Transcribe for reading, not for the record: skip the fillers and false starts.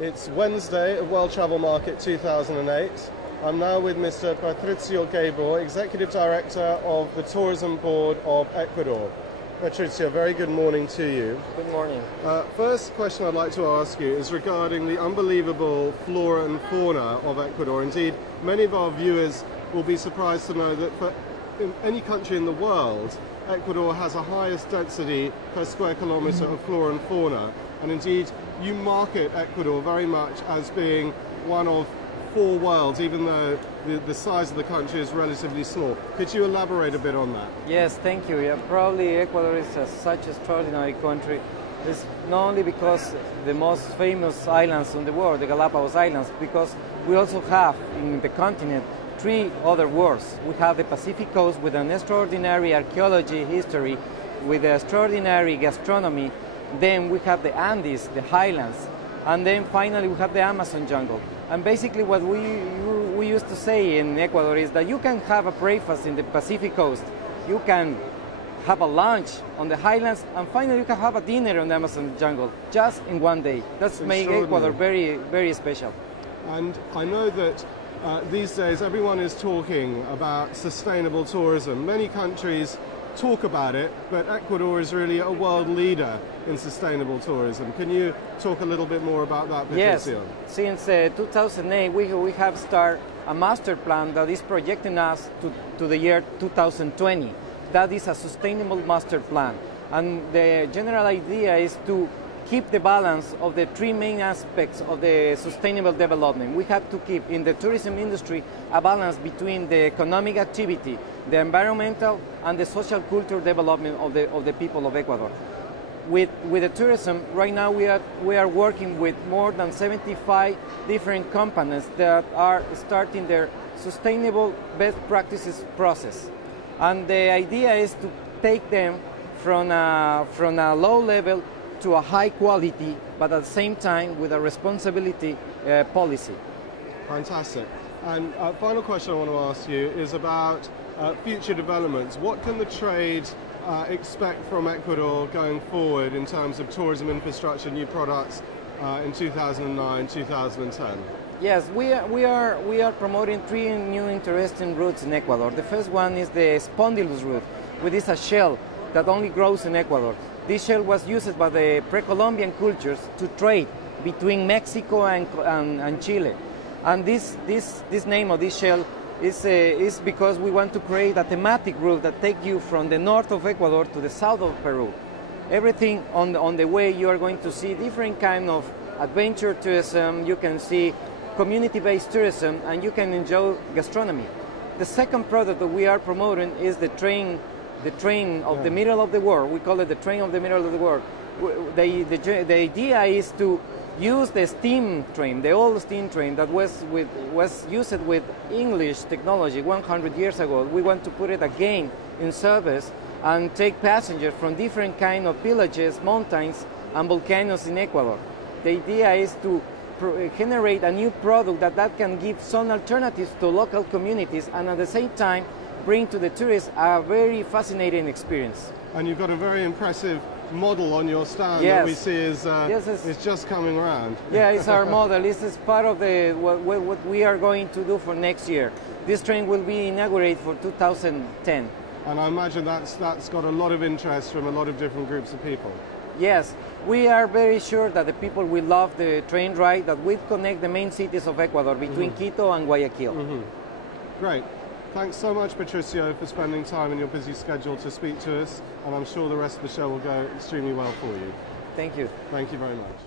It's Wednesday at World Travel Market 2008. I'm now with Mr. Patricio Gaybor, Executive Director of the Tourism Board of Ecuador. Patricio, very good morning to you. Good morning. First question I'd like to ask you is regarding the unbelievable flora and fauna of Ecuador. Indeed, many of our viewers will be surprised to know that in any country in the world, Ecuador has the highest density per square kilometre of flora and fauna. And indeed, you market Ecuador very much as being one of four worlds, even though the size of the country is relatively small. Could you elaborate a bit on that? Yes, thank you. Yeah, probably Ecuador is such an extraordinary country. It's not only because the most famous islands in the world, the Galapagos Islands, because we also have in the continent three other worlds. We have the Pacific coast with an extraordinary archaeology history, with extraordinary gastronomy. Then we have the Andes, the highlands, and then finally we have the Amazon jungle. And basically what we used to say in Ecuador is that you can have a breakfast in the Pacific coast, you can have a lunch on the highlands, and finally you can have a dinner on the Amazon jungle, just in one day. That's made Ecuador very, very special. And I know that these days everyone is talking about sustainable tourism. Many countries talk about it, but Ecuador is really a world leader in sustainable tourism. Can you talk a little bit more about that, Patricio? Yes, since 2008 we have started a master plan that is projecting us to the year 2020. That is a sustainable master plan, and the general idea is to keep the balance of the three main aspects of the sustainable development. We have to keep in the tourism industry a balance between the economic activity, the environmental and the social cultural development of the people of Ecuador. With the tourism, right now we are working with more than 75 different companies that are starting their sustainable best practices process. And the idea is to take them from a low level to a high quality, but at the same time with a responsibility policy. Fantastic. And final question I want to ask you is about future developments. What can the trade expect from Ecuador going forward in terms of tourism infrastructure, new products in 2009, 2010? Yes, we are promoting three new interesting routes in Ecuador. The first one is the spondylus route, which is a shell that only grows in Ecuador. This shell was used by the pre-Columbian cultures to trade between Mexico and Chile. And this name of this shell is because we want to create a thematic route that takes you from the north of Ecuador to the south of Peru. Everything on the way you are going to see different kind of adventure tourism, you can see community-based tourism, and you can enjoy gastronomy. The second product that we are promoting is the train of the middle of the world. We call it the train of the middle of the world. The idea is to use the steam train, the old steam train that was used with English technology 100 years ago. We want to put it again in service and take passengers from different kind of villages, mountains, and volcanoes in Ecuador. The idea is to generate a new product that can give some alternatives to local communities, and at the same time bring to the tourists a very fascinating experience. And you've got a very impressive model on your stand. Yes. That we see is just coming around. Yeah, it's our model. This is part of what we are going to do for next year. This train will be inaugurated for 2010. And I imagine that's got a lot of interest from a lot of different groups of people. Yes, we are very sure that the people will love the train ride that will connect the main cities of Ecuador between Quito and Guayaquil. Great. Thanks so much, Patricio, for spending time in your busy schedule to speak to us, and I'm sure the rest of the show will go extremely well for you. Thank you. Thank you very much.